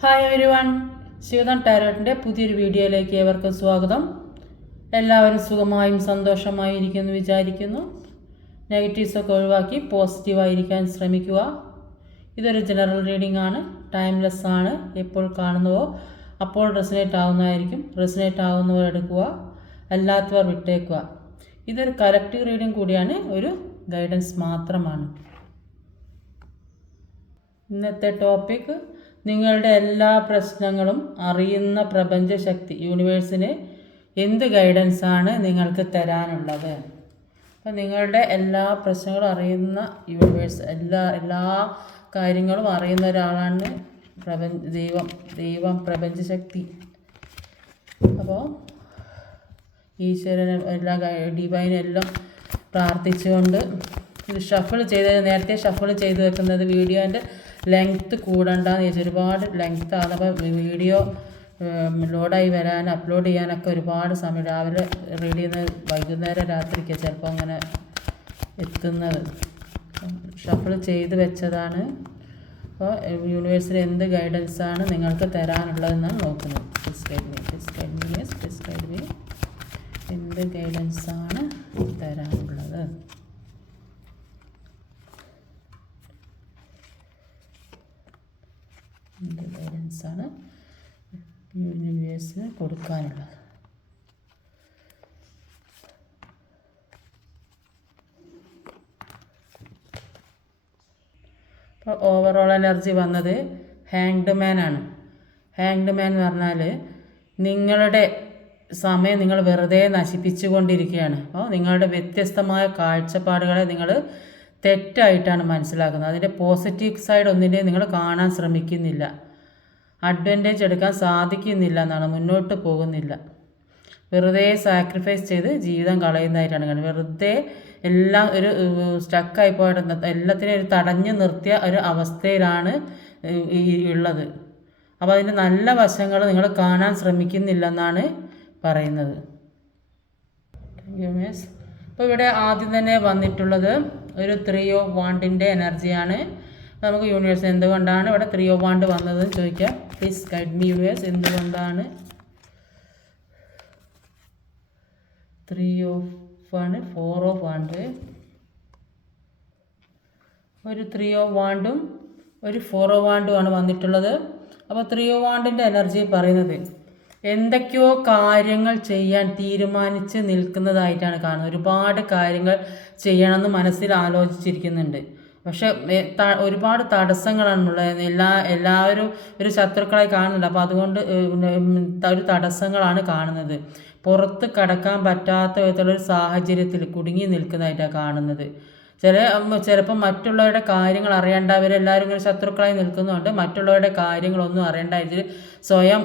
Hi every one, ശിവദാൻ ടാരോട്ടിൻ്റെ പുതിയൊരു വീഡിയോയിലേക്ക് ഏവർക്കും സ്വാഗതം. എല്ലാവരും സുഖമായും സന്തോഷമായിരിക്കുമെന്ന് വിചാരിക്കുന്നു. നെഗറ്റീവ്സൊക്കെ ഒഴിവാക്കി പോസിറ്റീവായിരിക്കാൻ ശ്രമിക്കുക. ഇതൊരു ജനറൽ റീഡിംഗ് ആണ്, ടൈംലെസ് ആണ്. എപ്പോൾ കാണുന്നുവോ അപ്പോൾ റെസിനേറ്റ് ആവുന്നതായിരിക്കും. റെസിനേറ്റ് ആവുന്നവർ എടുക്കുക, അല്ലാത്തവർ വിട്ടേക്കുക. ഇതൊരു കളക്റ്റീവ് റീഡിംഗ് കൂടിയാണ്, ഒരു ഗൈഡൻസ് മാത്രമാണ്. ഇന്നത്തെ ടോപ്പിക് നിങ്ങളുടെ എല്ലാ പ്രശ്നങ്ങളും അറിയുന്ന പ്രപഞ്ചശക്തി യൂണിവേഴ്സിന് എന്ത് ഗൈഡൻസാണ് നിങ്ങൾക്ക് തരാനുള്ളത്. അപ്പം നിങ്ങളുടെ എല്ലാ പ്രശ്നങ്ങളും അറിയുന്ന യൂണിവേഴ്സ്, എല്ലാ കാര്യങ്ങളും അറിയുന്ന ഒരാളാണ് ദൈവം പ്രപഞ്ചശക്തി. അപ്പോൾ ഈശ്വരനെ ഡിവൈനെല്ലാം പ്രാർത്ഥിച്ചുകൊണ്ട് ഇത് നേരത്തെ ഷഫിൾ ചെയ്ത് വെക്കുന്നത് വീഡിയോൻ്റെ ലെങ്ത്ത് കൂടണ്ടെന്ന് ചോദിച്ചാൽ ഒരുപാട് ലെങ്ത്ത് ആകുമ്പോൾ വീഡിയോ ലോഡായി വരാൻ അപ്ലോഡ് ചെയ്യാനൊക്കെ ഒരുപാട് സമയം, രാവിലെ റീഡ് ചെയ്യുന്നത് വൈകുന്നേരം രാത്രിക്ക് ചിലപ്പോൾ അങ്ങനെ എത്തുന്നത്. ഷഫിൾ ചെയ്ത് വെച്ചതാണ്. അപ്പോൾ യൂണിവേഴ്സിൽ എന്ത് ഗൈഡൻസാണ് നിങ്ങൾക്ക് തരാനുള്ളതെന്നാണ് നോക്കുന്നത്. ഗൈഡ് മീ എന്ത് ഗൈഡൻസാണ് തരാനുള്ളത്. എന്ത് ഗൈഡൻസാണ് യൂണിവേഴ്സിന് കൊടുക്കാനുള്ളത്. അപ്പോൾ ഓവറോൾ എനർജി വന്നത് ഹാങ്ഡ് മാൻ ആണ്. ഹാങ്ഡ് മാൻ എന്ന് പറഞ്ഞാൽ നിങ്ങളുടെ സമയം നിങ്ങൾ വെറുതെ നശിപ്പിച്ചു കൊണ്ടിരിക്കുകയാണ്. അപ്പോൾ നിങ്ങളുടെ വ്യത്യസ്തമായ കാഴ്ചപ്പാടുകളെ നിങ്ങൾ തെറ്റായിട്ടാണ് മനസ്സിലാക്കുന്നത്. അതിൻ്റെ പോസിറ്റീവ് സൈഡ് ഒന്നിൻ്റെയും നിങ്ങൾ കാണാൻ ശ്രമിക്കുന്നില്ല, അഡ്വാൻറ്റേജ് എടുക്കാൻ സാധിക്കുന്നില്ല എന്നാണ്, മുന്നോട്ട് പോകുന്നില്ല. വെറുതെ സാക്രിഫൈസ് ചെയ്ത് ജീവിതം കളയുന്നതായിട്ടാണ് കാണുന്നത്. വെറുതെ എല്ലാം ഒരു സ്റ്റക്കായി പോയിട്ട് എല്ലാത്തിനും ഒരു തടഞ്ഞു നിർത്തിയ ഒരു അവസ്ഥയിലാണ് ഉള്ളത്. അപ്പോൾ അതിൻ്റെ നല്ല വശങ്ങൾ നിങ്ങൾ കാണാൻ ശ്രമിക്കുന്നില്ലെന്നാണ് പറയുന്നത്. അപ്പോൾ ഇവിടെ ആദ്യം തന്നെ വന്നിട്ടുള്ളത് ഒരു 3 of Wands എനർജിയാണ്. നമുക്ക് യൂണിവേഴ്സ് എന്തുകൊണ്ടാണ് ഇവിടെ 3 of Wands വന്നതെന്ന് ചോദിക്കാം. പ്ലീസ് ഗൈഡ് മീ യൂണിവേഴ്സ്, എന്തുകൊണ്ടാണ് 3 of Wands 4 of Wands, ഒരു 3 of Wands ഒരു 4 of Wands ആണ് വന്നിട്ടുള്ളത്. അപ്പോൾ 3 of Wands എനർജി പറയുന്നത് എന്തൊക്കെയോ കാര്യങ്ങൾ ചെയ്യാൻ തീരുമാനിച്ച് നിൽക്കുന്നതായിട്ടാണ് കാണുന്നത്. ഒരുപാട് കാര്യങ്ങൾ ചെയ്യണമെന്ന് മനസ്സിൽ ആലോചിച്ചിരിക്കുന്നുണ്ട്. പക്ഷെ ഒരുപാട് തടസ്സങ്ങളാണുള്ളത്. എല്ലാവരും ഒരു ശത്രുക്കളായി കാണുന്നുണ്ട്. അപ്പോൾ അതുകൊണ്ട് ഒരു തടസ്സങ്ങളാണ് കാണുന്നത്. പുറത്ത് കടക്കാൻ പറ്റാത്ത വിധത്തിലുള്ളൊരു സാഹചര്യത്തിൽ കുടുങ്ങി നിൽക്കുന്നതായിട്ടാണ് കാണുന്നത്. ചിലപ്പോൾ മറ്റുള്ളവരുടെ കാര്യങ്ങൾ അറിയേണ്ടവരെല്ലാവരും ഇങ്ങനെ ശത്രുക്കളായി നിൽക്കുന്നുണ്ട്. മറ്റുള്ളവരുടെ കാര്യങ്ങളൊന്നും അറിയേണ്ട സ്വയം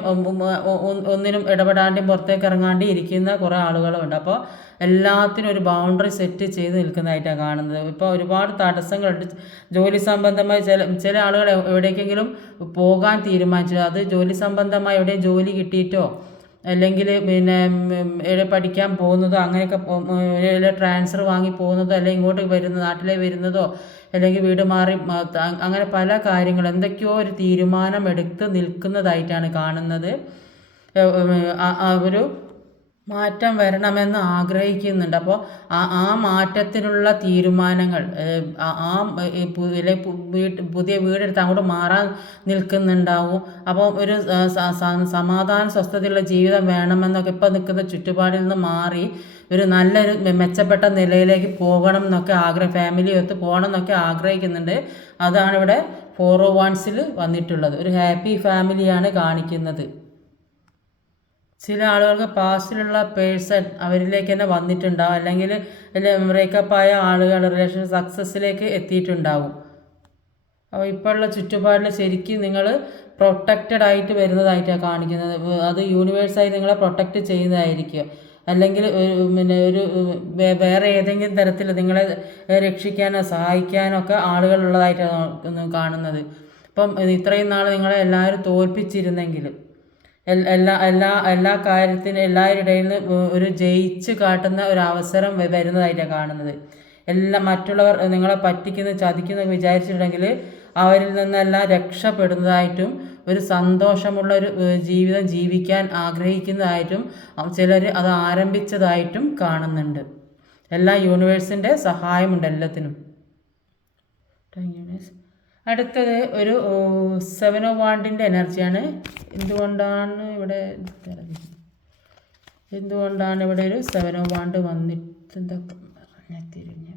ഒന്നിനും ഇടപെടാണ്ടും പുറത്തേക്ക് ഇറങ്ങാണ്ടി ഇരിക്കുന്ന കുറേ ആളുകളുണ്ട്. അപ്പോൾ എല്ലാത്തിനും ഒരു ബൗണ്ടറി സെറ്റ് ചെയ്ത് നിൽക്കുന്നതായിട്ടാണ് കാണുന്നത്. ഇപ്പോൾ ഒരുപാട് തടസ്സങ്ങളുണ്ട്. ജോലി സംബന്ധമായി ചില ആളുകൾ എവിടേക്കെങ്കിലും പോകാൻ തീരുമാനിച്ചു, അത് ജോലി സംബന്ധമായി എവിടെയും ജോലി കിട്ടിയിട്ടോ അല്ലെങ്കിൽ പഠിക്കാൻ പോകുന്നതോ അങ്ങനെയൊക്കെ ട്രാൻസ്ഫർ വാങ്ങി പോകുന്നതോ അല്ലെങ്കിൽ ഇങ്ങോട്ട് നാട്ടിലെ വരുന്നതോ അല്ലെങ്കിൽ വീട് മാറി അങ്ങനെ പല കാര്യങ്ങൾ എന്തൊക്കെയോ ഒരു തീരുമാനം എടുത്ത് നിൽക്കുന്നതായിട്ടാണ് കാണുന്നത്. ഒരു മാറ്റം വരണമെന്ന് ആഗ്രഹിക്കുന്നുണ്ട്. അപ്പോൾ ആ മാറ്റത്തിനുള്ള തീരുമാനങ്ങൾ പുതിയ വീടെടുത്ത് അങ്ങോട്ട് മാറാൻ നിൽക്കുന്നുണ്ടാവും. അപ്പോൾ ഒരു സമാധാന സ്വസ്ഥതയുള്ള ജീവിതം വേണമെന്നൊക്കെ ഇപ്പോൾ നിൽക്കുന്ന ചുറ്റുപാടിൽ നിന്ന് മാറി ഒരു നല്ലൊരു മെച്ചപ്പെട്ട നിലയിലേക്ക് പോകണം എന്നൊക്കെ ഫാമിലി ഒത്ത് പോകണം എന്നൊക്കെ ആഗ്രഹിക്കുന്നുണ്ട്. അതാണ് ഇവിടെ 4 of Wands വന്നിട്ടുള്ളത്. ഒരു ഹാപ്പി ഫാമിലിയാണ് കാണിക്കുന്നത്. ചില ആളുകൾക്ക് പാസ്റ്റിലുള്ള പേഴ്സൺ അവരിലേക്ക് തന്നെ വന്നിട്ടുണ്ടാവും, അല്ലെങ്കിൽ ബ്രേക്കപ്പായ ആളുകൾ റിലേഷൻ സക്സസ്സിലേക്ക് എത്തിയിട്ടുണ്ടാവും. അപ്പോൾ ഇപ്പോഴുള്ള ചുറ്റുപാടിൽ ശരിക്കും നിങ്ങൾ പ്രൊട്ടക്റ്റഡ് ആയിട്ട് വരുന്നതായിട്ടാണ് കാണിക്കുന്നത്. അത് യൂണിവേഴ്സായി നിങ്ങളെ പ്രൊട്ടക്റ്റ് ചെയ്യുന്നതായിരിക്കും, അല്ലെങ്കിൽ ഒരു വേറെ ഏതെങ്കിലും തരത്തിൽ നിങ്ങളെ രക്ഷിക്കാനോ സഹായിക്കാനോ ഒക്കെ ആളുകളുള്ളതായിട്ടാണ് കാണുന്നത്. അപ്പം ഇത്രയും നാൾ നിങ്ങളെ എല്ലാവരും തോൽപ്പിച്ചിരുന്നെങ്കിൽ എല്ലാ കാര്യത്തിനും എല്ലാവരുടെ ഇടയിൽ നിന്ന് ഒരു ജയിച്ച് കാട്ടുന്ന ഒരു അവസരം വരുന്നതായിട്ടാണ് കാണുന്നത്. മറ്റുള്ളവർ നിങ്ങളെ പറ്റിക്കുന്ന ചതിക്കുന്ന വിചാരിച്ചിട്ടുണ്ടെങ്കിൽ അവരിൽ നിന്നെല്ലാം രക്ഷപ്പെടുന്നതായിട്ടും ഒരു സന്തോഷമുള്ള ഒരു ജീവിതം ജീവിക്കാൻ ആഗ്രഹിക്കുന്നതായിട്ടും ചിലർ അത് ആരംഭിച്ചതായിട്ടും കാണുന്നുണ്ട്. എല്ലാ യൂണിവേഴ്സിൻ്റെ സഹായമുണ്ട് എല്ലാത്തിനും. അടുത്തത് ഒരു 7 ഓഫ് വാണ്ടിൻ്റെ എനർജിയാണ്. എന്തുകൊണ്ടാണ് ഇവിടെ ഒരു 7 ഓഫ് വാണ്ട് വന്നിട്ട് എന്തൊക്കെ തിരിഞ്ഞ്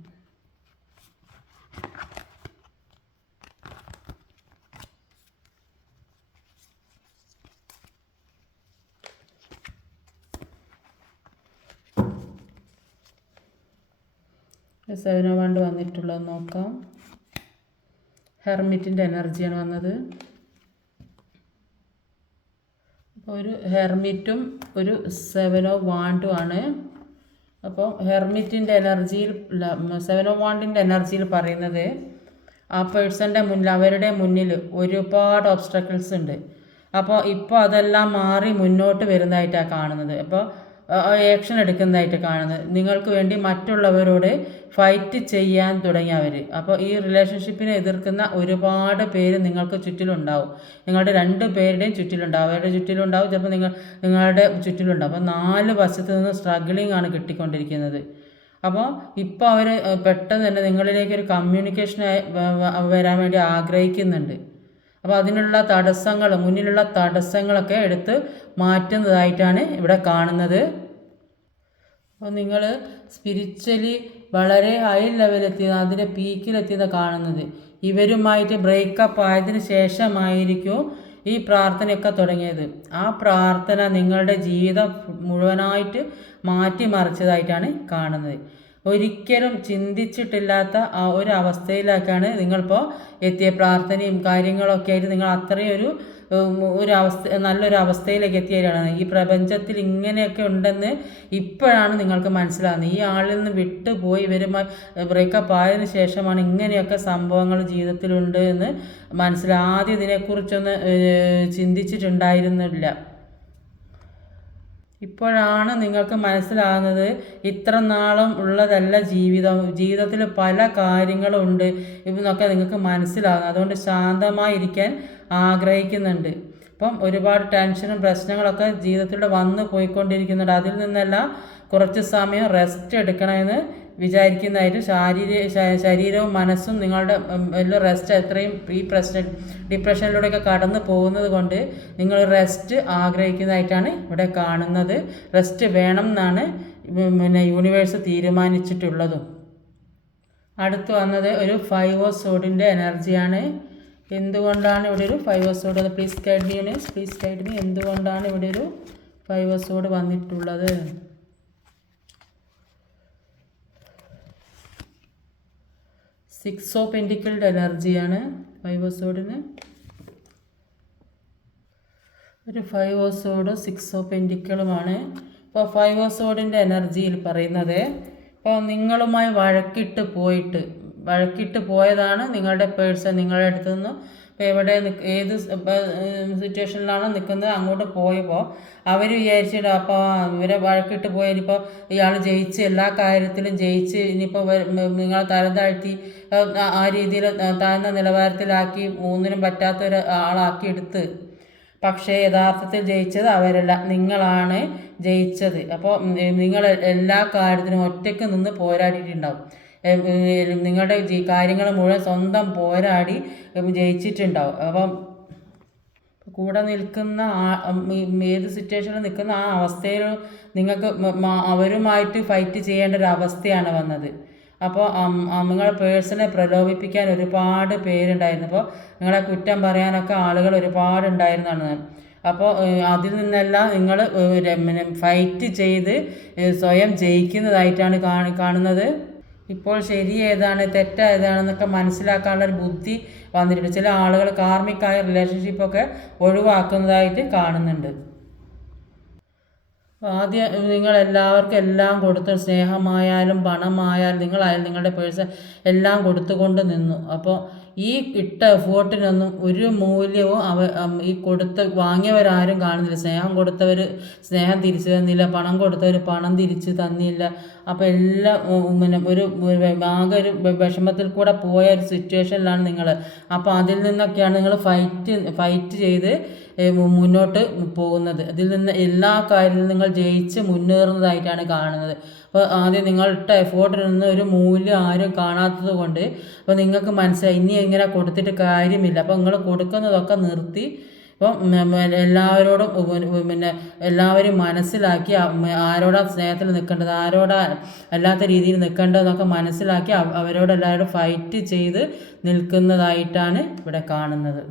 7 ഓഫ് വാണ്ട് വന്നിട്ടുള്ളത് നോക്കാം. ഹെർമിറ്റിൻ്റെ എനർജിയാണ് വന്നത്. അപ്പോൾ ഒരു ഹെർമിറ്റും ഒരു 7 ഓഫ് വാണ്ടും ആണ്. അപ്പോൾ ഹെർമിറ്റിൻ്റെ എനർജിയിൽ 7 ഓഫ് വാണ്ടിൻ്റെ എനർജിയിൽ പറയുന്നത് ആ പേഴ്സൻ്റെ മുന്നിൽ അവരുടെ മുന്നിൽ ഒരുപാട് ഓബ്സ്റ്റക്കിൾസ് ഉണ്ട്. അപ്പോൾ ഇപ്പോൾ അതെല്ലാം മാറി മുന്നോട്ട് വരുന്നതായിട്ടാണ് കാണുന്നത്. അപ്പോൾ ആക്ഷൻ എടുക്കുന്നതായിട്ട് കാണുന്നത്. നിങ്ങൾക്ക് വേണ്ടി മറ്റുള്ളവരോട് ഫൈറ്റ് ചെയ്യാൻ തുടങ്ങിയവർ. അപ്പോൾ ഈ റിലേഷൻഷിപ്പിനെ എതിർക്കുന്ന ഒരുപാട് പേര് നിങ്ങൾക്ക് ചുറ്റിലുണ്ടാവും. നിങ്ങളുടെ 2 പേരുടെയും ചുറ്റിലുണ്ടാവും. അവരുടെ ചുറ്റിലുണ്ടാവും, ചിലപ്പോൾ നിങ്ങളുടെ ചുറ്റിലുണ്ടാവും. അപ്പോൾ 4 വശത്ത് നിന്ന് സ്ട്രഗിളിംഗ് ആണ് കിട്ടിക്കൊണ്ടിരിക്കുന്നത്. അപ്പോൾ ഇപ്പോൾ അവർ പെട്ടെന്ന് തന്നെ നിങ്ങളിലേക്ക് ഒരു കമ്മ്യൂണിക്കേഷൻ വരാൻ വേണ്ടി ആഗ്രഹിക്കുന്നുണ്ട്. അപ്പോൾ അതിനുള്ള തടസ്സങ്ങൾ, മുന്നിലുള്ള തടസ്സങ്ങളൊക്കെ എടുത്ത് മാറ്റുന്നതായിട്ടാണ് ഇവിടെ കാണുന്നത്. അപ്പോൾ നിങ്ങൾ സ്പിരിച്വലി വളരെ ഹൈ ലെവലെത്തിയത്, അതിൻ്റെ പീക്കിലെത്തിയത് കാണുന്നത്. ഇവരുമായിട്ട് ബ്രേക്കപ്പ് ആയതിനു ശേഷമായിരിക്കും ഈ പ്രാർത്ഥനയൊക്കെ തുടങ്ങിയത്. ആ പ്രാർത്ഥന നിങ്ങളുടെ ജീവിതം മുഴുവനായിട്ട് മാറ്റിമറിച്ചതായിട്ടാണ് കാണുന്നത്. ഒരിക്കലും ചിന്തിച്ചിട്ടില്ലാത്ത ആ ഒരു അവസ്ഥയിലേക്കാണ് നിങ്ങളിപ്പോൾ എത്തിയ. പ്രാർത്ഥനയും കാര്യങ്ങളൊക്കെ ആയിട്ട് നിങ്ങൾ അത്രയും നല്ലൊരു അവസ്ഥയിലേക്ക് എത്തിയവരാണ്. ഈ പ്രപഞ്ചത്തിൽ ഇങ്ങനെയൊക്കെ ഉണ്ടെന്ന് ഇപ്പോഴാണ് നിങ്ങൾക്ക് മനസ്സിലാകുന്നത്. ഈ ആളിൽ നിന്ന് വിട്ടുപോയി ഇവരുമായി ബ്രേക്കപ്പ് ആയതിനു ശേഷമാണ് ഇങ്ങനെയൊക്കെ സംഭവങ്ങൾ ജീവിതത്തിലുണ്ട് എന്ന് മനസ്സിലായി. ആദ്യം ഇതിനെക്കുറിച്ചൊന്ന് ചിന്തിച്ചിട്ടുണ്ടായിരുന്നില്ല. ഇപ്പോഴാണ് നിങ്ങൾക്ക് മനസ്സിലാകുന്നത് ഇത്ര നാളും ഉള്ളതല്ല ജീവിതത്തിൽ പല കാര്യങ്ങളും ഉണ്ട് എന്നൊക്കെ നിങ്ങൾക്ക് മനസ്സിലാകും. അതുകൊണ്ട് ശാന്തമായിരിക്കാൻ ആഗ്രഹിക്കുന്നുണ്ട്. അപ്പം ഒരുപാട് ടെൻഷനും പ്രശ്നങ്ങളൊക്കെ ജീവിതത്തിലൂടെ വന്ന് പോയിക്കൊണ്ടിരിക്കുന്നുണ്ട്. അതിൽ നിന്നെല്ലാം കുറച്ച് സമയം റെസ്റ്റ് എടുക്കണമെന്ന് വിചാരിക്കുന്നതായിട്ട് ശരീരവും മനസ്സും നിങ്ങളുടെ എല്ലാം റെസ്റ്റ് എത്രയും ഈ ഡിപ്രഷനിലൂടെയൊക്കെ കടന്നു പോകുന്നത് കൊണ്ട് നിങ്ങൾ റെസ്റ്റ് ആഗ്രഹിക്കുന്നതായിട്ടാണ് ഇവിടെ കാണുന്നത്. റെസ്റ്റ് വേണം എന്നാണ് യൂണിവേഴ്സ് തീരുമാനിച്ചിട്ടുള്ളതും. അടുത്ത് വന്നത് ഒരു 5 ഓഫ് സോഡിൻ്റെ എനർജിയാണ്. എന്തുകൊണ്ടാണ് ഇവിടെ ഒരു 5 of സോഡ്? Please guide me universe, please guide me. എന്തുകൊണ്ടാണ് ഇവിടെ ഒരു 5 ഓഫ് സോഡ് വന്നിട്ടുള്ളത്? 6 ഓഫ് പെൻറ്റിക്കിളുടെ എനർജിയാണ് 5 ഓഫ് സോഡിന്. ഒരു 5 ഓഫ് സോഡും 6 ഓഫ് പെൻറ്റിക്കിളുമാണ്. ഇപ്പോൾ 5 ഓഫ് സോഡിൻ്റെ എനർജിയിൽ പറയുന്നത്, ഇപ്പോൾ നിങ്ങളുമായി വഴക്കിട്ട് പോയതാണ് നിങ്ങളുടെ പേഴ്സൺ നിങ്ങളുടെ അടുത്ത് നിന്ന്. ഇപ്പോൾ എവിടെ ഏത് സിറ്റുവേഷനിലാണോ നിൽക്കുന്നത് അങ്ങോട്ട് പോയപ്പോൾ അവർ വിചാരിച്ചിട്ട് അപ്പോൾ ഇവരെ വഴക്കിട്ട് പോയതിനിപ്പോൾ ഇയാൾ ജയിച്ച് എല്ലാ കാര്യത്തിലും ജയിച്ച് ഇനിയിപ്പോൾ നിങ്ങളെ തരം താഴ്ത്തി ആ രീതിയിൽ താഴ്ന്ന നിലവാരത്തിലാക്കി ഒന്നിനും പറ്റാത്ത ആളാക്കി എടുത്ത്. പക്ഷേ യഥാർത്ഥത്തിൽ ജയിച്ചത് അവരല്ല, നിങ്ങളാണ് ജയിച്ചത്. അപ്പോൾ നിങ്ങൾ എല്ലാ കാര്യത്തിനും ഒറ്റയ്ക്ക് നിന്ന് പോരാടിയിട്ടുണ്ടാവും. നിങ്ങളുടെ കാര്യങ്ങൾ മുഴുവൻ സ്വന്തം പോരാടി ജയിച്ചിട്ടുണ്ടാവും. അപ്പം കൂടെ നിൽക്കുന്ന ഏത് സിറ്റുവേഷനിൽ നിൽക്കുന്ന ആ അവസ്ഥയിൽ നിങ്ങൾക്ക് അവരുമായിട്ട് ഫൈറ്റ് ചെയ്യേണ്ട ഒരു അവസ്ഥയാണ് വന്നത്. അപ്പോൾ നിങ്ങളുടെ പേഴ്സണെ പ്രലോഭിപ്പിക്കാൻ ഒരുപാട് പേരുണ്ടായിരുന്നു. അപ്പോൾ നിങ്ങളെ കുറ്റം പറയാനൊക്കെ ആളുകൾ ഒരുപാടുണ്ടായിരുന്നതാണ്. അപ്പോൾ അതിൽ നിന്നെല്ലാം നിങ്ങൾ ഫൈറ്റ് ചെയ്ത് സ്വയം ജയിക്കുന്നതായിട്ടാണ് കാണുന്നത്. ഇപ്പോൾ ശരി ഏതാണ് തെറ്റേതാണെന്നൊക്കെ മനസ്സിലാക്കാനുള്ളൊരു ബുദ്ധി വന്നിട്ടുണ്ട്. ചില ആളുകൾ കാർമികമായ റിലേഷൻഷിപ്പൊക്കെ ഒഴിവാക്കുന്നതായിട്ട് കാണുന്നുണ്ട്. ആദ്യം നിങ്ങളെല്ലാവർക്കും എല്ലാം കൊടുത്ത്, സ്നേഹമായാലും പണമായാലും നിങ്ങളായാലും നിങ്ങളുടെ പേഴ്സൺ എല്ലാം കൊടുത്തുകൊണ്ട് നിന്നു. അപ്പോൾ ഈ ഇട്ട എഫേർട്ടിനൊന്നും ഒരു മൂല്യവും ഈ വാങ്ങിയവരാരും കാണുന്നില്ല. സ്നേഹം കൊടുത്തവർ സ്നേഹം തിരിച്ചു തന്നില്ല, പണം കൊടുത്തവർ പണം തിരിച്ചു തന്നില്ല. അപ്പോൾ എല്ലാം പിന്നെ ആകെ ഒരു വിഷമത്തിൽ കൂടെ പോയ ഒരു സിറ്റുവേഷനിലാണ് നിങ്ങൾ. അപ്പോൾ അതിൽ നിന്നൊക്കെയാണ് നിങ്ങൾ ഫൈറ്റ് ചെയ്ത് മുന്നോട്ട് പോകുന്നത്. അതിൽ നിന്ന് എല്ലാ കാര്യത്തിലും നിങ്ങൾ ജയിച്ച് മുന്നേറുന്നതായിട്ടാണ് കാണുന്നത്. അപ്പോൾ ആദ്യം നിങ്ങൾ ഇട്ട എഫേർട്ടിനൊന്നും ഒരു മൂല്യം ആരും കാണാത്തത് കൊണ്ട് അപ്പോൾ നിങ്ങൾക്ക് മനസ്സിലായി ഇനി ഇങ്ങനെ കൊടുത്തിട്ട് കാര്യമില്ല. അപ്പോൾ നിങ്ങൾ കൊടുക്കുന്നതൊക്കെ നിർത്തി അപ്പം എല്ലാവരോടും പിന്നെ എല്ലാവരും മനസ്സിലാക്കി ആരോടാ സ്നേഹത്തിൽ നിൽക്കേണ്ടത്, ആരോടാ അല്ലാത്ത രീതിയിൽ നിൽക്കേണ്ടതെന്നൊക്കെ മനസ്സിലാക്കി അവരോടെല്ലാവരോടും ഫൈറ്റ് ചെയ്ത് നിൽക്കുന്നതായിട്ടാണ് ഇവിടെ കാണുന്നത്.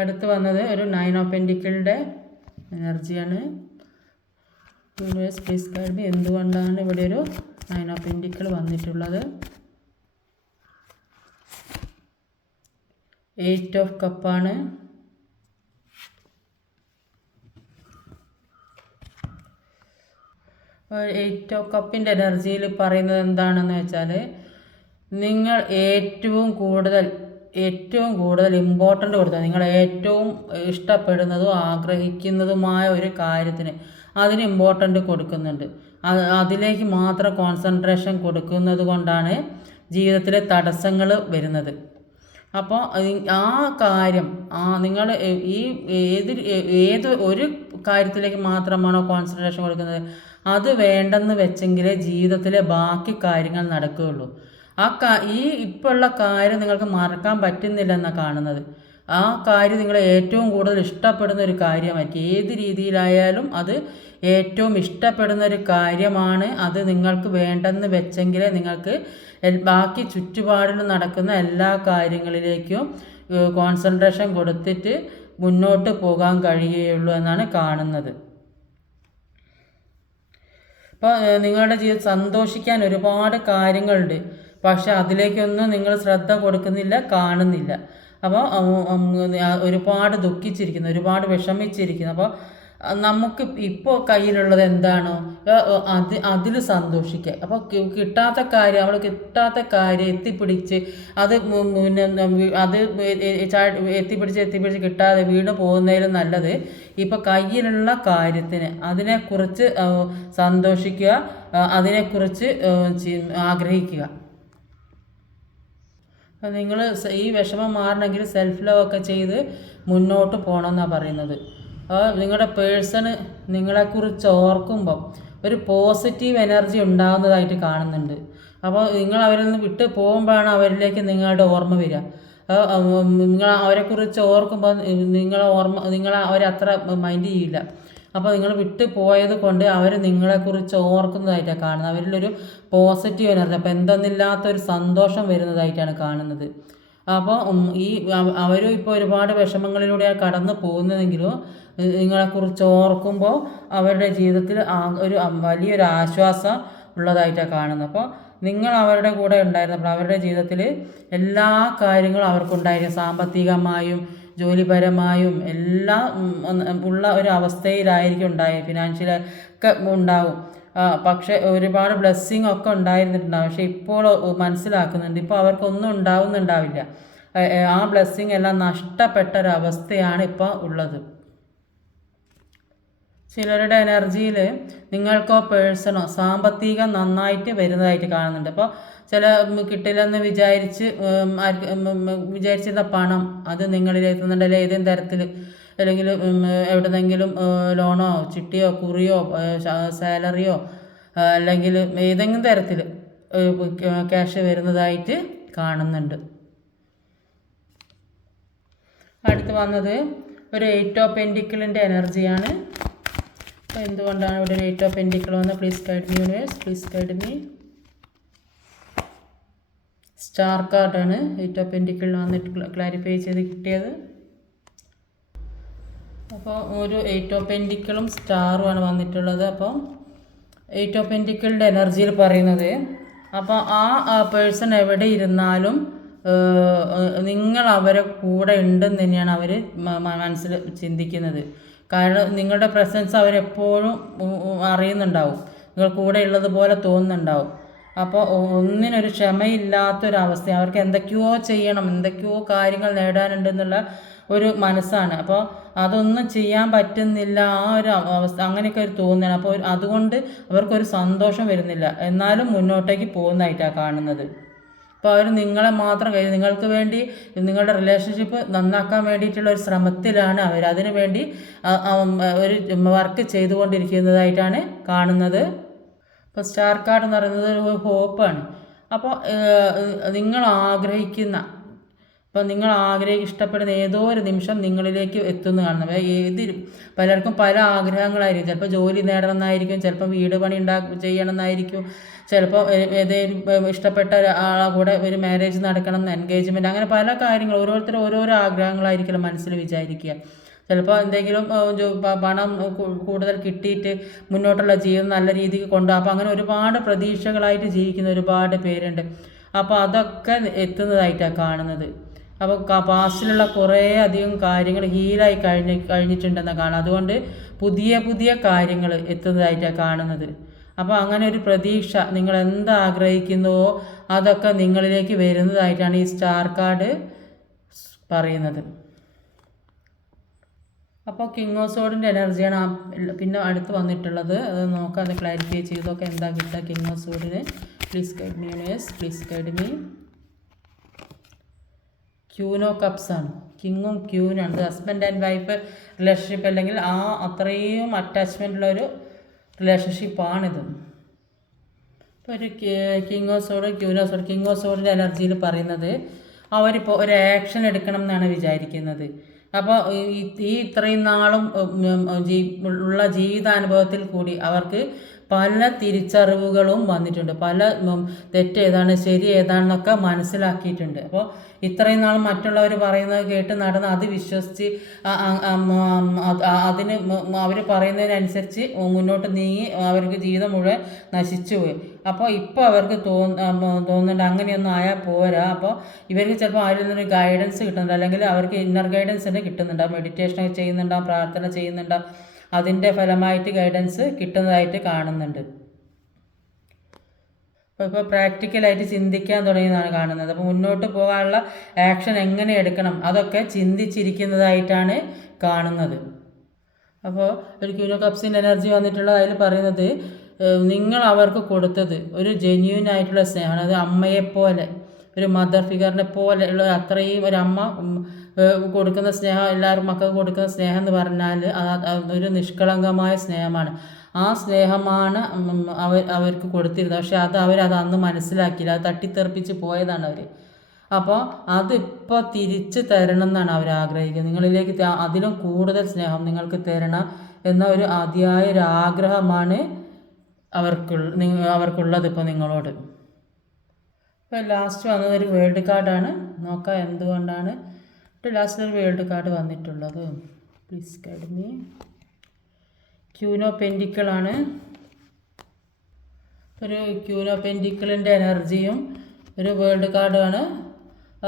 അടുത്ത് വന്നത് ഒരു 9 ഓഫ് പെൻറ്റിക്കിളിൻ്റെ എനർജിയാണ്. പ്ലീസ് ഗൈഡ് മീ, എന്തുകൊണ്ടാണ് ഇവിടെ ഒരു 9 ഓഫ് പെൻറ്റിക്കിൾ വന്നിട്ടുള്ളത്? 8 ഓഫ് കപ്പാണ്. എയ്റ്റ് ഓഫ് കപ്പിൻ്റെ എനർജിയിൽ പറയുന്നത് എന്താണെന്ന് വെച്ചാൽ നിങ്ങൾ ഏറ്റവും കൂടുതൽ ഇമ്പോർട്ടൻ്റ് കൊടുത്താൽ നിങ്ങൾ ഏറ്റവും ഇഷ്ടപ്പെടുന്നതും ആഗ്രഹിക്കുന്നതുമായ ഒരു കാര്യത്തിന് അതിന് ഇമ്പോർട്ടൻ്റ് കൊടുക്കുന്നുണ്ട്. അതിലേക്ക് മാത്രം കോൺസെൻട്രേഷൻ കൊടുക്കുന്നത് കൊണ്ടാണ് ജീവിതത്തിലെ തടസ്സങ്ങൾ വരുന്നത്. അപ്പോൾ ആ കാര്യം നിങ്ങൾ ഏത് ഒരു കാര്യത്തിലേക്ക് മാത്രമാണോ കോൺസെൻട്രേഷൻ കൊടുക്കുന്നത്, അത് വേണ്ടെന്ന് വെച്ചെങ്കിലേ ജീവിതത്തിലെ ബാക്കി കാര്യങ്ങൾ നടക്കുകയുള്ളൂ. ഇപ്പോൾ ഉള്ള കാര്യം നിങ്ങൾക്ക് മറക്കാൻ പറ്റുന്നില്ലെന്നാണ് കാണുന്നത്. ആ കാര്യം നിങ്ങൾ ഏറ്റവും കൂടുതൽ ഇഷ്ടപ്പെടുന്ന ഒരു കാര്യമായിരിക്കും. ഏത് രീതിയിലായാലും അത് ഏറ്റവും ഇഷ്ടപ്പെടുന്ന ഒരു കാര്യമാണ്. അത് നിങ്ങൾക്ക് വേണ്ടെന്ന് വെച്ചെങ്കിലേ നിങ്ങൾക്ക് ബാക്കി ചുറ്റുപാടിൽ നടക്കുന്ന എല്ലാ കാര്യങ്ങളിലേക്കും കോൺസെൻട്രേഷൻ കൊടുത്തിട്ട് മുന്നോട്ട് പോകാൻ കഴിയുകയുള്ളൂ എന്നാണ് കാണുന്നത്. അപ്പോൾ നിങ്ങളുടെ ജീവിതത്തിൽ സന്തോഷിക്കാൻ ഒരുപാട് കാര്യങ്ങളുണ്ട്, പക്ഷെ അതിലേക്കൊന്നും നിങ്ങൾ ശ്രദ്ധ കൊടുക്കുന്നില്ല, കാണുന്നില്ല. അപ്പോൾ ഒരുപാട് ദുഃഖിച്ചിരിക്കുന്നു, ഒരുപാട് വിഷമിച്ചിരിക്കുന്നു. അപ്പോൾ നമുക്ക് ഇപ്പോൾ കയ്യിലുള്ളത് എന്താണോ അതിൽ സന്തോഷിക്കുക. അപ്പോൾ കിട്ടാത്ത കാര്യം എത്തിപ്പിടിച്ച് അത് എത്തിപ്പിടിച്ച് കിട്ടാതെ വീണ് പോകുന്നതിലും നല്ലത് ഇപ്പോൾ കയ്യിലുള്ള കാര്യത്തിന് അതിനെക്കുറിച്ച് സന്തോഷിക്കുക, അതിനെക്കുറിച്ച് ആഗ്രഹിക്കുക. നിങ്ങൾ ഈ വിഷമം മാറണമെങ്കിൽ സെൽഫ് ലവ് ഒക്കെ ചെയ്ത് മുന്നോട്ട് പോകണമെന്നാണ് പറയുന്നത്. നിങ്ങളുടെ പേഴ്സണ് നിങ്ങളെക്കുറിച്ച് ഓർക്കുമ്പോൾ ഒരു പോസിറ്റീവ് എനർജി ഉണ്ടാകുന്നതായിട്ട് കാണുന്നുണ്ട്. അപ്പോൾ നിങ്ങൾ അവരിൽ നിന്ന് വിട്ട് പോകുമ്പോഴാണ് അവരിലേക്ക് നിങ്ങളുടെ ഓർമ്മ വരിക. നിങ്ങൾ അവരെക്കുറിച്ച് ഓർക്കുമ്പോൾ നിങ്ങൾ അവരത്ര മൈൻഡ് ചെയ്യില്ല. അപ്പോൾ നിങ്ങൾ വിട്ടു പോയത് കൊണ്ട് അവർ നിങ്ങളെക്കുറിച്ച് ഓർക്കുന്നതായിട്ടാണ് കാണുന്നത്. അവരിലൊരു പോസിറ്റീവ് എനർജി, അപ്പോൾ എന്തെന്നില്ലാത്തൊരു സന്തോഷം വരുന്നതായിട്ടാണ് കാണുന്നത്. അപ്പോൾ അവരും ഇപ്പോൾ ഒരുപാട് വിഷമങ്ങളിലൂടെയാണ് കടന്നു പോകുന്നതെങ്കിലും നിങ്ങളെക്കുറിച്ച് ഓർക്കുമ്പോൾ അവരുടെ ജീവിതത്തിൽ ഒരു വലിയൊരു ആശ്വാസം ഉള്ളതായിട്ടാണ് കാണുന്നത്. അപ്പോൾ നിങ്ങൾ അവരുടെ കൂടെ ഉണ്ടായിരുന്നപ്പോൾ അവരുടെ ജീവിതത്തിൽ എല്ലാ കാര്യങ്ങളും അവർക്കുണ്ടായിരുന്നു. സാമ്പത്തികമായും ജോലിപരമായും എല്ലാം ഉള്ള ഒരു അവസ്ഥയിലായിരിക്കും ഫിനാൻഷ്യലൊക്കെ ഉണ്ടാവും. പക്ഷേ ഒരുപാട് ബ്ലെസ്സിങ് ഒക്കെ ഉണ്ടായിരുന്നിട്ടുണ്ടാവും. പക്ഷേ ഇപ്പോൾ മനസ്സിലാക്കുന്നുണ്ട് ഇപ്പോൾ അവർക്കൊന്നും ഉണ്ടാവില്ല. ആ ബ്ലെസ്സിങ് എല്ലാം നഷ്ടപ്പെട്ടൊരവസ്ഥയാണ് ഇപ്പോൾ ഉള്ളത്. ചിലരുടെ എനർജിയിൽ നിങ്ങൾക്കോ പേഴ്സണോ സാമ്പത്തികം നന്നായിട്ട് വരുന്നതായിട്ട് കാണുന്നുണ്ട്. അപ്പോൾ ചില കിട്ടില്ലെന്ന് വിചാരിച്ചിരുന്ന പണം അത് നിങ്ങളിലേക്ക് എത്തുന്നുണ്ട്. അല്ലെങ്കിൽ ഏതെങ്കിലും തരത്തിൽ അല്ലെങ്കിൽ എവിടെന്നെങ്കിലും ലോണോ ചിട്ടിയോ കുറിയോ സാലറിയോ അല്ലെങ്കിൽ ഏതെങ്കിലും തരത്തിൽ ക്യാഷ് വരുന്നതായിട്ട് കാണുന്നുണ്ട്. അടുത്ത് വന്നത് ഒരു 8 ഓഫ് പെൻറ്റിക്കിളിൻ്റെ എനർജിയാണ്. അപ്പോൾ എന്തുകൊണ്ടാണ് ഇവിടെ ഒരു 8 ഓഫ് പെൻറ്റിക്കിൾ വന്നത്? Please guide me universe, please guide me. Star കാർഡാണ് 8 ഓഫ് പെൻറ്റിക്കിളിൽ വന്നിട്ട് ക്ലാരിഫൈ ചെയ്ത് കിട്ടിയത്. അപ്പോൾ ഒരു 8 ഓഫ് പെൻറ്റിക്കിളും സ്റ്റാറുമാണ് വന്നിട്ടുള്ളത്. അപ്പോൾ 8 ഓഫ് പെൻറ്റിക്കിളിൻ്റെ എനർജിയിൽ പറയുന്നത്, അപ്പോൾ ആ പേഴ്സൺ എവിടെ ഇരുന്നാലും നിങ്ങൾ അവരെ കൂടെ ഉണ്ടെന്ന് തന്നെയാണ് അവർ മനസ്സിൽ ചിന്തിക്കുന്നത്. കാരണം നിങ്ങളുടെ പ്രസൻസ് അവരെപ്പോഴും അറിയുന്നുണ്ടാവും, നിങ്ങൾ കൂടെ ഉള്ളതുപോലെ തോന്നുന്നുണ്ടാവും. അപ്പോൾ ഒന്നിനൊരു ക്ഷമയില്ലാത്തൊരവസ്ഥ, അവർക്ക് എന്തൊക്കെയോ ചെയ്യണം, എന്തൊക്കെയോ കാര്യങ്ങൾ നേടാനുണ്ടെന്നുള്ള ഒരു മനസ്സാണ്. അപ്പോൾ അതൊന്നും ചെയ്യാൻ പറ്റുന്നില്ല, ആ ഒരു അവസ്ഥ അങ്ങനെയൊക്കെ ഒരു തോന്നുകയാണ്. അപ്പോൾ അതുകൊണ്ട് അവർക്കൊരു സന്തോഷം വരുന്നില്ല, എന്നാലും മുന്നോട്ടേക്ക് പോകുന്നതായിട്ടാണ് കാണുന്നത്. അപ്പോൾ അവർ നിങ്ങളെ മാത്രം നിങ്ങൾക്ക് വേണ്ടി നിങ്ങളുടെ റിലേഷൻഷിപ്പ് നന്നാക്കാൻ വേണ്ടിയിട്ടുള്ള ഒരു ശ്രമത്തിലാണ് അവർ, അതിനു വേണ്ടി ഒരു വർക്ക് ചെയ്തുകൊണ്ടിരിക്കുന്നതായിട്ടാണ് കാണുന്നത്. ഇപ്പോൾ സ്റ്റാർ കാർഡ് എന്ന് പറയുന്നത് ഒരു ഹോപ്പാണ്. അപ്പോൾ നിങ്ങൾ ആഗ്രഹിക്കുന്ന, ഇപ്പം നിങ്ങൾ ഇഷ്ടപ്പെടുന്ന ഏതോ ഒരു നിമിഷം നിങ്ങളിലേക്ക് എത്തുന്നു കാണുന്നത്. പലർക്കും പല ആഗ്രഹങ്ങളായിരിക്കും. ചിലപ്പോൾ ജോലി നേടണമെന്നായിരിക്കും, ചിലപ്പോൾ വീട് പണി ചെയ്യണമെന്നായിരിക്കും, ചിലപ്പോൾ ഏതെങ്കിലും ഇഷ്ടപ്പെട്ട ആളെ കൂടെ ഒരു മാരേജ് നടക്കണം, എൻഗേജ്മെൻറ്റ്, അങ്ങനെ പല കാര്യങ്ങൾ ഓരോരുത്തരും ഓരോരോ ആഗ്രഹങ്ങളായിരിക്കും മനസ്സിൽ വിചാരിക്കുക. ചിലപ്പോൾ എന്തെങ്കിലും പണം കൂടുതൽ കിട്ടിയിട്ട് മുന്നോട്ടുള്ള ജീവിതം നല്ല രീതിക്ക് കൊണ്ടുപോകും. അപ്പോൾ അങ്ങനെ ഒരുപാട് പ്രതീക്ഷകളായിട്ട് ജീവിക്കുന്ന ഒരുപാട് പേരുണ്ട്. അപ്പോൾ അതൊക്കെ എത്തുന്നതായിട്ടാണ് കാണുന്നത്. അപ്പോൾ പാസ്റ്റിലുള്ള കുറേ അധികം കാര്യങ്ങൾ ഹീലായി കഴിഞ്ഞിട്ടുണ്ടെന്ന് കാണാം. അതുകൊണ്ട് പുതിയ പുതിയ കാര്യങ്ങൾ എത്തുന്നതായിട്ടാണ് കാണുന്നത്. അപ്പോൾ അങ്ങനെ ഒരു പ്രതീക്ഷ, നിങ്ങൾ എന്താഗ്രഹിക്കുന്നുവോ അതൊക്കെ നിങ്ങളിലേക്ക് വരുന്നതായിട്ടാണ് ഈ സ്റ്റാർ കാർഡ് പറയുന്നത്. അപ്പോൾ കിങ് ഓഫ് സോർഡിൻ്റെ എനർജിയാണ് പിന്നെ അടുത്ത് വന്നിട്ടുള്ളത്. അത് നോക്കാം, അത് ക്ലാരിഫൈ ചെയ്തൊക്കെ എന്താ കിട്ടുക കിങ് ഓഫ് സോർഡിന്. Please guide me universe, please guide me. Queen of cups ആണ്, കിങ്ങും ക്യൂനാണ്. ഹസ്ബൻഡ് ആൻഡ് വൈഫ് റിലേഷൻഷിപ്പ്, അല്ലെങ്കിൽ ആ അത്രയും അറ്റാച്ച്മെൻറ്റുള്ള ഒരു റിലേഷൻഷിപ്പാണിത്. ഇപ്പോൾ ഒരു king of sword, queen of sword. King of സോർഡിൻ്റെ എനർജിയിൽ പറയുന്നത് അവരിപ്പോൾ ഒരു ആക്ഷൻ എടുക്കണം എന്നാണ് വിചാരിക്കുന്നത്. അപ്പോൾ ഈ ഇത്രയും നാളും ഉള്ള ജീവിതാനുഭവത്തിൽ കൂടി അവർക്ക് പല തിരിച്ചറിവുകളും വന്നിട്ടുണ്ട്, പല തെറ്റ് ഏതാണ് ശരി ഏതാണെന്നൊക്കെ മനസ്സിലാക്കിയിട്ടുണ്ട്. അപ്പോൾ ഇത്രയും നാൾ മറ്റുള്ളവർ പറയുന്നത് കേട്ട് നടന്ന് അത് വിശ്വസിച്ച് അതിന് അവർ പറയുന്നതിനനുസരിച്ച് മുന്നോട്ട് നീങ്ങി അവർക്ക് ജീവിതം മുഴുവൻ നശിച്ചു പോയി. അപ്പോൾ ഇപ്പോൾ അവർക്ക് തോന്നുന്നുണ്ട് അങ്ങനെയൊന്നും ആയാൽ പോരാ. അപ്പോൾ ഇവർക്ക് ചിലപ്പോൾ ആരിൽ നിന്നൊരു ഗൈഡൻസ് കിട്ടുന്നുണ്ട്, അല്ലെങ്കിൽ അവർക്ക് ഇന്നർ ഗൈഡൻസ് തന്നെ കിട്ടുന്നുണ്ട്. മെഡിറ്റേഷനൊക്കെ ചെയ്യുന്നുണ്ടാവും, പ്രാർത്ഥന ചെയ്യുന്നുണ്ടാവും, അതിൻ്റെ ഫലമായിട്ട് ഗൈഡൻസ് കിട്ടുന്നതായിട്ട് കാണുന്നുണ്ട്. ഇപ്പോൾ പ്രാക്ടിക്കലായിട്ട് ചിന്തിക്കാൻ തുടങ്ങിയതാണ് കാണുന്നത്. അപ്പോൾ മുന്നോട്ട് പോകാനുള്ള ആക്ഷൻ എങ്ങനെ എടുക്കണം അതൊക്കെ ചിന്തിച്ചിരിക്കുന്നതായിട്ടാണ് കാണുന്നത്. അപ്പോൾ ഒരു ക്യൂൻ ഓഫ് കപ്സിൻ്റെ എനർജി വന്നിട്ടുള്ളത് അതിൽ പറയുന്നത് നിങ്ങൾ അവർക്ക് കൊടുത്തത് ഒരു ജെന്യൂൻ ആയിട്ടുള്ള സ്നേഹമാണ്. അത് അമ്മയെപ്പോലെ, ഒരു മദർ ഫിഗറിനെ പോലെ ഉള്ള അത്രയും ഒരു അമ്മ കൊടുക്കുന്ന സ്നേഹം, എല്ലാവരും മക്കൾക്ക് കൊടുക്കുന്ന സ്നേഹം എന്ന് പറഞ്ഞാൽ ഒരു നിഷ്കളങ്കമായ സ്നേഹമാണ്. ആ സ്നേഹമാണ് അവർക്ക് കൊടുത്തിരുന്നത്. പക്ഷെ അവരത് അന്ന് മനസ്സിലാക്കിയില്ല, അത് തട്ടിത്തെറിപ്പിച്ച് പോയതാണ് അവർ. അപ്പോൾ അതിപ്പോൾ തിരിച്ച് തരണം എന്നാണ് അവർ ആഗ്രഹിക്കുന്നത്. നിങ്ങളിലേക്ക് അതിലും കൂടുതൽ സ്നേഹം നിങ്ങൾക്ക് തരണം എന്ന ഒരു അതിയായ ഒരു ആഗ്രഹമാണ് അവർക്കുള്ളത് ഇപ്പോൾ നിങ്ങളോട്. ഇപ്പോൾ ലാസ്റ്റ് വന്നത് ഒരു വേൾഡ് കാർഡാണ്. നോക്കാം എന്തുകൊണ്ടാണ് ലാസ്റ്റ് ഒരു വേൾഡ് കാർഡ് വന്നിട്ടുള്ളത്. Please guide me. Queen of പെൻറ്റിക്കിളാണ്. ഒരു ക്യൂൻ ഓഫ് പെൻറ്റിക്കിളിൻ്റെ എനർജിയും ഒരു വേൾഡ് കാർഡാണ്.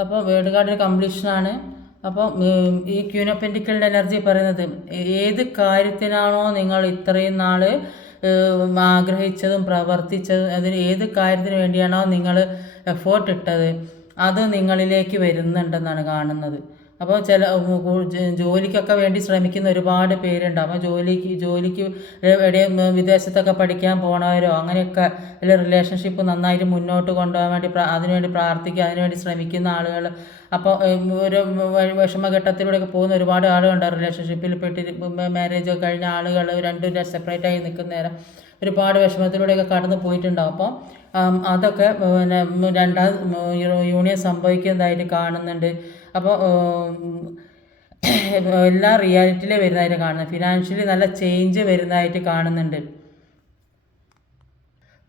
അപ്പോൾ വേൾഡ് കാർഡിൻ്റെ കംപ്ലീഷനാണ്. അപ്പോൾ ഈ ക്യൂൻ ഓഫ് പെൻറ്റിക്കിളിൻ്റെ എനർജി പറയുന്നത് ഏത് കാര്യത്തിനാണോ നിങ്ങൾ ഇത്രയും നാൾ ആഗ്രഹിച്ചതും പ്രവർത്തിച്ചതും, അതിന് ഏത് കാര്യത്തിന് വേണ്ടിയാണോ നിങ്ങൾ എഫേർട്ട് ഇട്ടത് അത് നിങ്ങളിലേക്ക് വരുന്നുണ്ടെന്നാണ് കാണുന്നത്. അപ്പോൾ ജോലിക്കൊക്കെ വേണ്ടി ശ്രമിക്കുന്ന ഒരുപാട് പേരുണ്ട്. അപ്പോൾ ജോലിക്ക് എവിടെയും വിദേശത്തൊക്കെ പഠിക്കാൻ പോണവരോ അങ്ങനെയൊക്കെ അല്ലെങ്കിൽ റിലേഷൻഷിപ്പ് നന്നായിട്ട് മുന്നോട്ട് കൊണ്ടുപോകാൻ വേണ്ടി അതിനുവേണ്ടി പ്രാർത്ഥിക്കുക, അതിനുവേണ്ടി ശ്രമിക്കുന്ന ആളുകൾ. അപ്പോൾ ഒരു വിഷമഘട്ടത്തിലൂടെയൊക്കെ പോകുന്ന ഒരുപാട് ആളുകളുണ്ട്. റിലേഷൻഷിപ്പിൽ മാരേജ് ഒക്കെ കഴിഞ്ഞ ആളുകൾ രണ്ടും സെപ്പറേറ്റായി നിൽക്കുന്ന നേരം ഒരുപാട് വിഷമത്തിലൂടെയൊക്കെ കടന്നു പോയിട്ടുണ്ടാവും. അപ്പോൾ അതൊക്കെ രണ്ടാം യൂണിയൻ സംഭവിക്കുന്നതായിട്ട് കാണുന്നുണ്ട്. അപ്പോൾ എല്ലാം റിയാലിറ്റിയിലേ വരുന്നതായിട്ട് കാണുന്നത്. ഫിനാൻഷ്യലി നല്ല ചേഞ്ച് വരുന്നതായിട്ട് കാണുന്നുണ്ട്.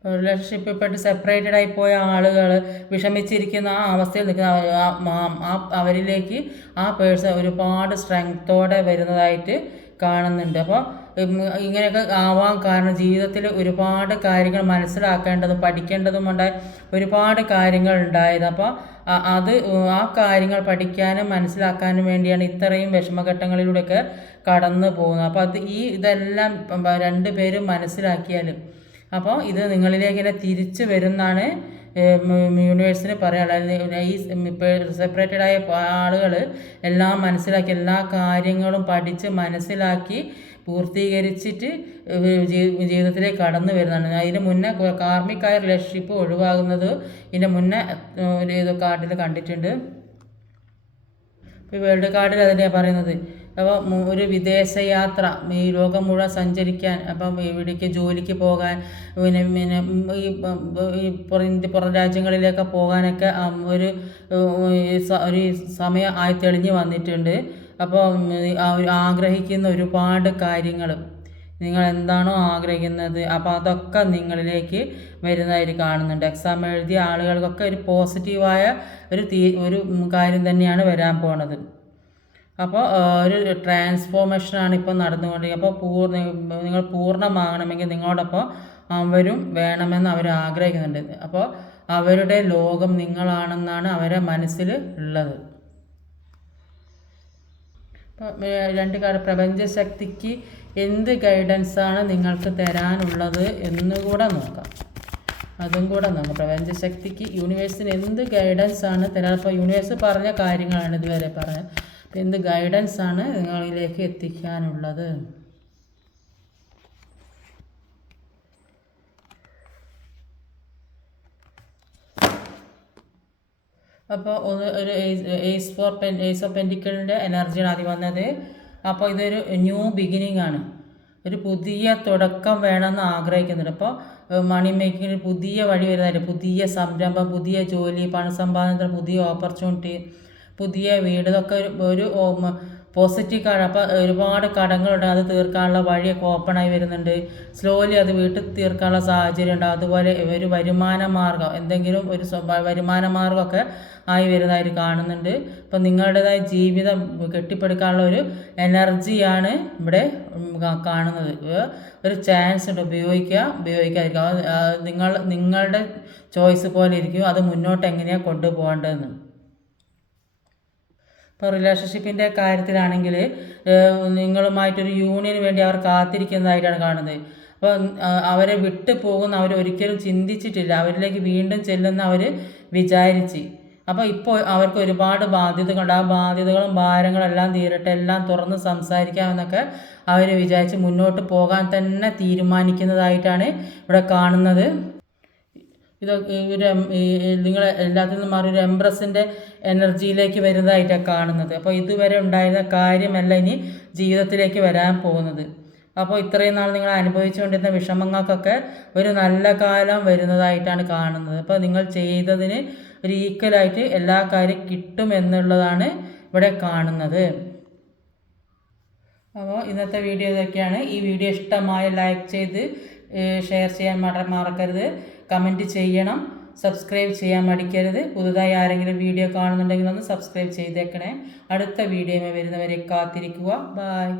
റിലേഷൻഷിപ്പ് പെട്ട് സെപ്പറേറ്റഡ് ആയി പോയ ആളുകൾ വിഷമിച്ചിരിക്കുന്ന ആ അവസ്ഥയിൽ നിൽക്കുന്ന അവരിലേക്ക് ആ പേഴ്സൺ ഒരുപാട് സ്ട്രെങ്ത്തോടെ വരുന്നതായിട്ട് കാണുന്നുണ്ട്. അപ്പോൾ ഇങ്ങനെയൊക്കെ ആവാൻ കാരണം ജീവിതത്തിൽ ഒരുപാട് കാര്യങ്ങൾ മനസ്സിലാക്കേണ്ടതും പഠിക്കേണ്ടതുമുണ്ടായ ഒരുപാട് കാര്യങ്ങൾ ഉണ്ടായത്. അപ്പോൾ ആ കാര്യങ്ങൾ പഠിക്കാനും മനസ്സിലാക്കാനും വേണ്ടിയാണ് ഇത്രയും വിഷമഘട്ടങ്ങളിലൂടെയൊക്കെ കടന്നു പോകുന്നത്. അപ്പോൾ ഇതെല്ലാം രണ്ടുപേരും മനസ്സിലാക്കിയാൽ അപ്പോൾ ഇത് നിങ്ങളിലേക്ക് ഇങ്ങനെ തിരിച്ചു വരുന്നാണ് യൂണിവേഴ്സിന് പറയാനുള്ളത്. ഈ സെപ്പറേറ്റഡ് ആയ ആളുകൾ എല്ലാം മനസ്സിലാക്കി എല്ലാ കാര്യങ്ങളും പഠിച്ച് മനസ്സിലാക്കി പൂർത്തീകരിച്ചിട്ട് ജീവിതത്തിലേക്ക് കടന്നു വരുന്നതാണ്. അതിന് മുന്നേ കാർമികമായ റിലേഷൻഷിപ്പ് ഒഴിവാകുന്നത് ഇതിൻ്റെ മുന്നേ ഒരു കാർഡിൽ കണ്ടിട്ടുണ്ട്. ഇപ്പോൾ വേൾഡ് കാർഡിൽ അതിനെയാണ് പറയുന്നത്. അപ്പോൾ ഒരു വിദേശയാത്ര, ഈ ലോകം മുഴുവൻ സഞ്ചരിക്കാൻ, അപ്പം ഇവിടേക്ക് ജോലിക്ക് പോകാൻ, പിന്നെ ഈ പുറം രാജ്യങ്ങളിലേക്ക് പോകാനൊക്കെ ഒരു സമയം ആയി തെളിഞ്ഞ് വന്നിട്ടുണ്ട്. അപ്പോൾ ആഗ്രഹിക്കുന്ന ഒരുപാട് കാര്യങ്ങൾ, നിങ്ങൾ എന്താണോ ആഗ്രഹിക്കുന്നത് അപ്പോൾ അതൊക്കെ നിങ്ങളിലേക്ക് വരുന്നതായിട്ട് കാണുന്നുണ്ട്. എക്സാം എഴുതിയ ആളുകൾക്കൊക്കെ ഒരു പോസിറ്റീവായ ഒരു കാര്യം തന്നെയാണ് വരാൻ പോണത്. അപ്പോൾ ഒരു ട്രാൻസ്ഫോർമേഷനാണ് ഇപ്പോൾ നടന്നുകൊണ്ടിരിക്കുന്നത്. അപ്പോൾ നിങ്ങൾ പൂർണ്ണമാകണമെങ്കിൽ നിങ്ങളോടൊപ്പം അവരും വേണമെന്ന് അവർ ആഗ്രഹിക്കുന്നുണ്ട്. അപ്പോൾ അവരുടെ ലോകം നിങ്ങളാണെന്നാണ് അവരുടെ മനസ്സിൽ ഉള്ളത്. അപ്പോൾ രണ്ട് കാർഡ്, പ്രപഞ്ചശക്തിക്ക് എന്ത് ഗൈഡൻസാണ് നിങ്ങൾക്ക് തരാനുള്ളത് എന്നുകൂടെ നോക്കാം. അതും കൂടെ നോക്കാം. പ്രപഞ്ചശക്തിക്ക് യൂണിവേഴ്സിന് എന്ത് ഗൈഡൻസാണ് തരാൻ. അപ്പോൾ യൂണിവേഴ്സ് പറഞ്ഞ കാര്യങ്ങളാണ് ഇതുവരെ പറഞ്ഞത്. അപ്പോൾ എന്ത് ഗൈഡൻസാണ് നിങ്ങളിലേക്ക് എത്തിക്കാനുള്ളത്. അപ്പോൾ ഒരു ഏസ് ഓഫ് പെൻറ്റിക്കിളിൻ്റെ എനർജിയാണ് ആദ്യം വന്നത്. അപ്പോൾ ഇതൊരു ന്യൂ ബിഗിനിങ് ആണ്, ഒരു പുതിയ തുടക്കം വേണമെന്ന് ആഗ്രഹിക്കുന്നുണ്ട്. അപ്പോൾ മണി മേക്കിങ്ങിന് പുതിയ വഴി വരുന്നതായിട്ട്, പുതിയ സംരംഭം, പുതിയ ജോലി, പണസമ്പാദനത്തിന് പുതിയ ഓപ്പർച്യൂണിറ്റി, പുതിയ വീട്, ഇതൊക്കെ ഒരു പോസിറ്റീവ് കാർഡ്. അപ്പോൾ ഒരുപാട് കടങ്ങളുണ്ട്, അത് തീർക്കാനുള്ള വഴിയൊക്കെ ഓപ്പണായി വരുന്നുണ്ട്. സ്ലോലി അത് വീട്ടിൽ തീർക്കാനുള്ള സാഹചര്യം ഉണ്ട്. അതുപോലെ ഒരു വരുമാന മാർഗം, എന്തെങ്കിലും ഒരു വരുമാന മാർഗമൊക്കെ ആയി വരുന്നതായിട്ട് കാണുന്നുണ്ട്. അപ്പം നിങ്ങളുടേതായ ജീവിതം കെട്ടിപ്പടുക്കാനുള്ള ഒരു എനർജിയാണ് ഇവിടെ കാണുന്നത്. ഒരു ചാൻസ് ഉണ്ട്, ഉപയോഗിക്കാതിരിക്കുക. നിങ്ങളുടെ ചോയ്സ് പോലെ ഇരിക്കും അത് മുന്നോട്ട് എങ്ങനെയാണ് കൊണ്ടുപോകേണ്ടതെന്ന്. ഇപ്പോൾ റിലേഷൻഷിപ്പിൻ്റെ കാര്യത്തിലാണെങ്കിൽ നിങ്ങളുമായിട്ടൊരു യൂണിയന് വേണ്ടി അവർ കാത്തിരിക്കുന്നതായിട്ടാണ് കാണുന്നത്. അപ്പോൾ അവരെ വിട്ടു പോകുന്ന അവർ ഒരിക്കലും ചിന്തിച്ചിട്ടില്ല, അവരിലേക്ക് വീണ്ടും ചെല്ലുന്ന അവർ വിചാരിച്ച്. അപ്പോൾ ഇപ്പോൾ അവർക്ക് ഒരുപാട് ബാധ്യതകളുണ്ട്, ആ ബാധ്യതകളും ഭാരങ്ങളെല്ലാം തീരട്ടെ, എല്ലാം തുറന്ന് സംസാരിക്കാമെന്നൊക്കെ അവർ വിചാരിച്ച് മുന്നോട്ട് പോകാൻ തന്നെ തീരുമാനിക്കുന്നതായിട്ടാണ് ഇവിടെ കാണുന്നത്. ഇത് നിങ്ങൾ എല്ലാത്തിൽ നിന്നും മാറി ഒരു എംപ്രസിൻ്റെ എനർജിയിലേക്ക് വരുന്നതായിട്ടാണ് കാണുന്നത്. അപ്പോൾ ഇതുവരെ ഉണ്ടായിരുന്ന കാര്യമല്ല ഇനി ജീവിതത്തിലേക്ക് വരാൻ പോകുന്നത്. അപ്പോൾ ഇത്രയും നാൾ നിങ്ങൾ അനുഭവിച്ചുകൊണ്ടിരുന്ന വിഷമങ്ങൾക്കൊക്കെ ഒരു നല്ല കാലം വരുന്നതായിട്ടാണ് കാണുന്നത്. അപ്പോൾ നിങ്ങൾ ചെയ്തതിന് ഒരു ഈക്വലായിട്ട് എല്ലാ കാര്യം കിട്ടും എന്നുള്ളതാണ് ഇവിടെ കാണുന്നത്. അപ്പോൾ ഇന്നത്തെ വീഡിയോ ഇതൊക്കെയാണ്. ഈ വീഡിയോ ഇഷ്ടമായ ലൈക്ക് ചെയ്ത് ഷെയർ ചെയ്യാൻ മറക്കരുത്. കമൻറ്റ് ചെയ്യണം, സബ്സ്ക്രൈബ് ചെയ്യാൻ മടിക്കരുത്. പുതുതായി ആരെങ്കിലും വീഡിയോ കാണുന്നുണ്ടെങ്കിൽ ഒന്ന് സബ്സ്ക്രൈബ് ചെയ്തേക്കണേ. അടുത്ത വീഡിയോയിൽ വരുന്നവരെ കാത്തിരിക്കുക. ബൈ.